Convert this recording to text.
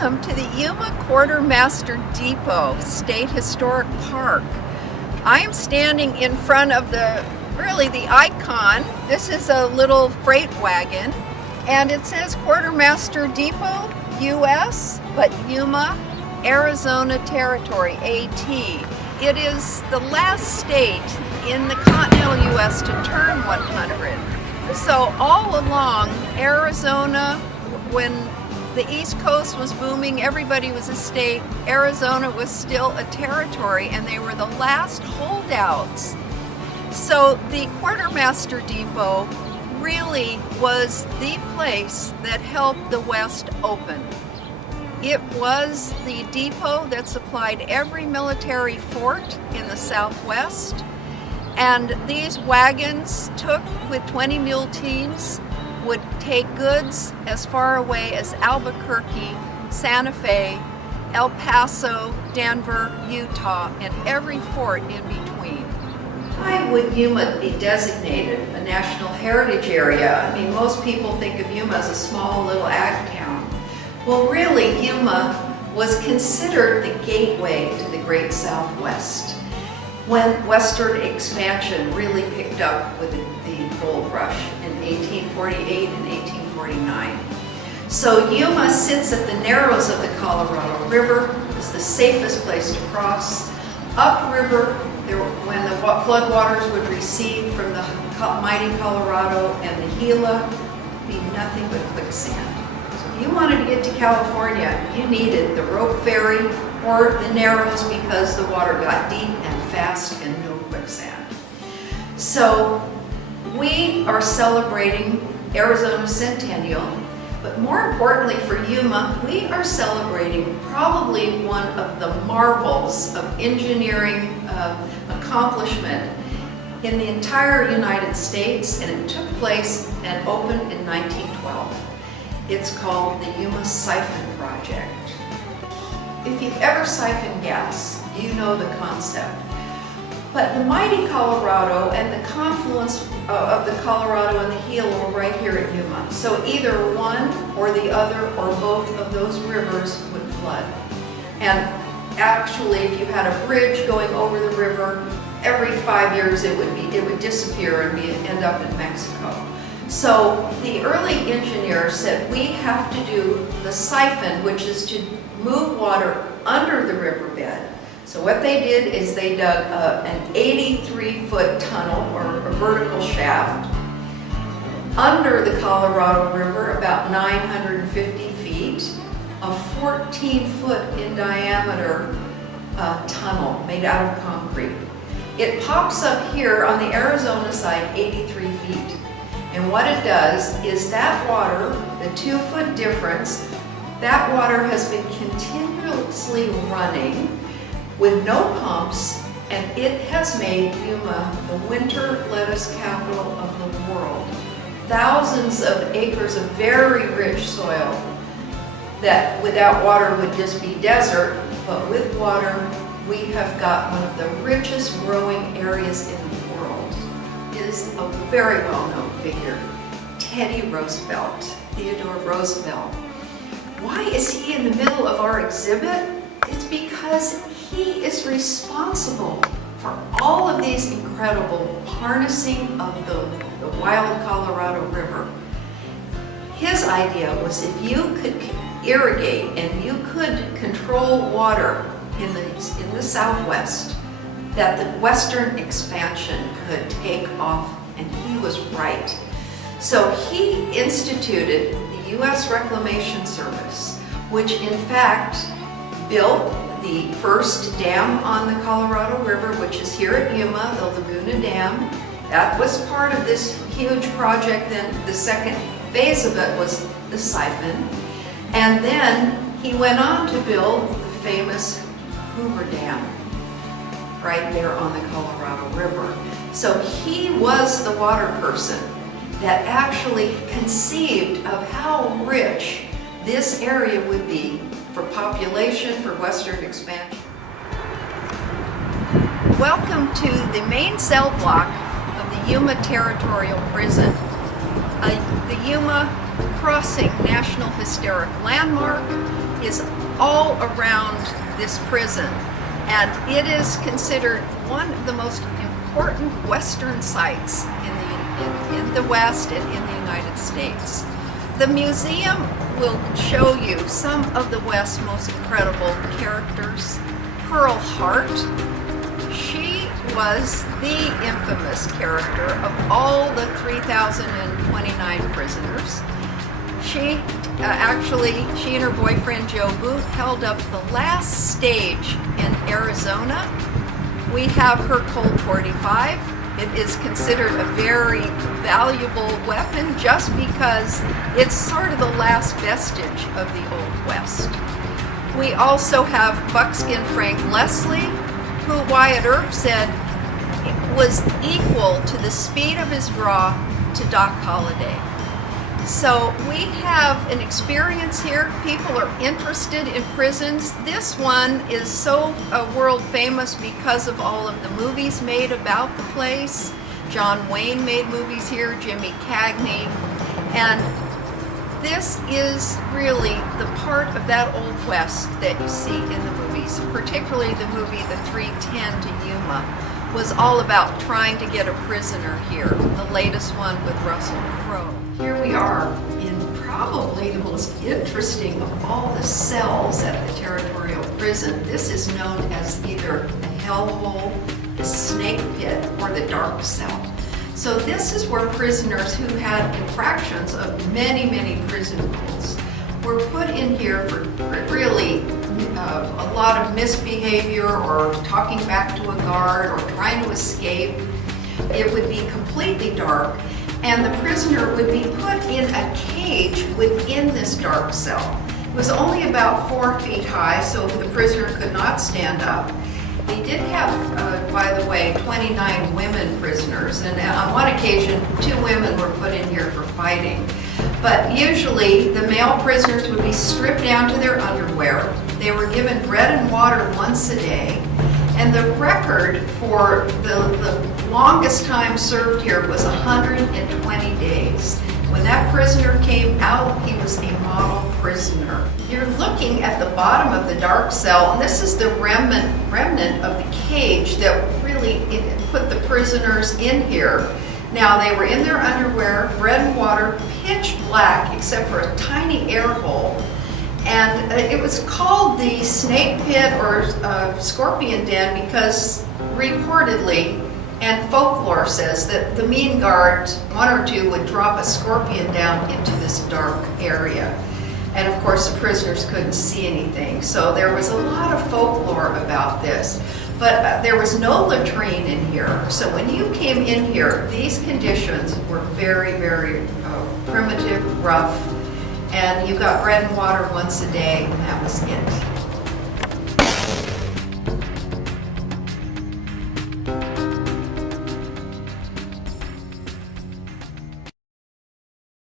Welcome to the Yuma Quartermaster Depot State Historic Park. I am standing in front of the icon. This is a little freight wagon, and it says Quartermaster Depot, U.S., but Yuma, Arizona Territory, AT. It is the last state in the continental U.S. to turn 100. So all along, Arizona, when the East Coast was booming, everybody was a state. Arizona was still a territory, and they were the last holdouts. So the Quartermaster Depot really was the place that helped the West open. It was the depot that supplied every military fort in the Southwest, and these wagons took, with 20 mule teams, would take goods as far away as Albuquerque, Santa Fe, El Paso, Denver, Utah, and every fort in between. Why would Yuma be designated a National Heritage Area? I mean, most people think of Yuma as a small little ag town. Well, really, Yuma was considered the gateway to the Great Southwest when Western expansion really picked up with the gold rush in 1848 and 1849. So Yuma sits at the narrows of the Colorado River. It's the safest place to cross. Upriver, when the floodwaters would recede from the mighty Colorado and the Gila, it'd be nothing but quicksand. So if you wanted to get to California, you needed the rope ferry or the narrows because the water got deep and fast and no quicksand. So we are celebrating Arizona Centennial, but more importantly for Yuma, we are celebrating probably one of the marvels of engineering accomplishment in the entire United States, and it took place and opened in 1912. It's called the Yuma Siphon Project. If you've ever siphoned gas, you know the concept. But the mighty Colorado and the confluence of the Colorado and the Gila were right here at Yuma. So either one or the other or both of those rivers would flood. And actually, if you had a bridge going over the river, every 5 years it would disappear and end up in Mexico. So the early engineers said, we have to do the siphon, which is to move water under the riverbed. So what they did is they dug an 83-foot tunnel or a vertical shaft under the Colorado River, about 950 feet, a 14-foot in diameter tunnel made out of concrete. It pops up here on the Arizona side 83 feet. And what it does is that water, the 2-foot difference, that water has been continuously running with no pumps, and it has made Yuma the winter lettuce capital of the world. Thousands of acres of very rich soil that without water would just be desert, but with water we have got one of the richest growing areas in the world. It is a very well-known figure, Teddy Roosevelt, Theodore Roosevelt. Why is he in the middle of our exhibit? It's because he is responsible for all of these incredible harnessing of the wild Colorado River. His idea was if you could irrigate and you could control water in the Southwest, that the Western expansion could take off, and he was right. So he instituted the U.S. Reclamation Service, which in fact built the first dam on the Colorado River, which is here at Yuma, the Laguna Dam. That was part of this huge project. Then the second phase of it was the siphon. And then he went on to build the famous Hoover Dam right there on the Colorado River. So he was the water person that actually conceived of how rich this area would be for population, for Western expansion. Welcome to the main cell block of the Yuma Territorial Prison. The Yuma Crossing National Historic Landmark, is all around this prison, and it is considered one of the most important Western sites in the West and in the United States. The museum will show you some of the West's most incredible characters. Pearl Hart, she was the infamous character of all the 3,029 prisoners. She and her boyfriend Joe Boot held up the last stage in Arizona. We have her Colt 45. It is considered a very valuable weapon just because it's sort of the last vestige of the Old West. We also have Buckskin Frank Leslie, who Wyatt Earp said was equal to the speed of his draw to Doc Holliday. So we have an experience here. People are interested in prisons. This one is so world famous because of all of the movies made about the place. John Wayne made movies here, Jimmy Cagney, and this is really the part of that Old West that you see in the movies, particularly the movie The 3:10 to Yuma was all about trying to get a prisoner here, the latest one with Russell Crowe. Here we are in probably the most interesting of all the cells at the Territorial prison. This is known as either the Hellhole, the Snake Pit, or the Dark Cell. So this is where prisoners who had infractions of many prison rules were put in here for really a lot of misbehavior or talking back to a guard or trying to escape. It would be completely dark, and the prisoner would be put in a cage within this dark cell. It was only about 4 feet high, so the prisoner could not stand up. They did have, by the way, 29 women prisoners, and on one occasion, 2 women were put in here for fighting. But usually, the male prisoners would be stripped down to their underwear. They were given bread and water once a day, and the record for the longest time served here was 120 days. When that prisoner came out, he was a model prisoner. You're looking at the bottom of the dark cell, and this is the remnant of the cage that really put the prisoners in here. Now, they were in their underwear, bread and water, pitch black, except for a tiny air hole. And it was called the Snake Pit or Scorpion Den because reportedly, and folklore says that the mean guards, 1 or 2, would drop a scorpion down into this dark area. And of course, the prisoners couldn't see anything. So there was a lot of folklore about this. But there was no latrine in here. So when you came in here, these conditions were very primitive, rough, and you got bread and water once a day, and that was it.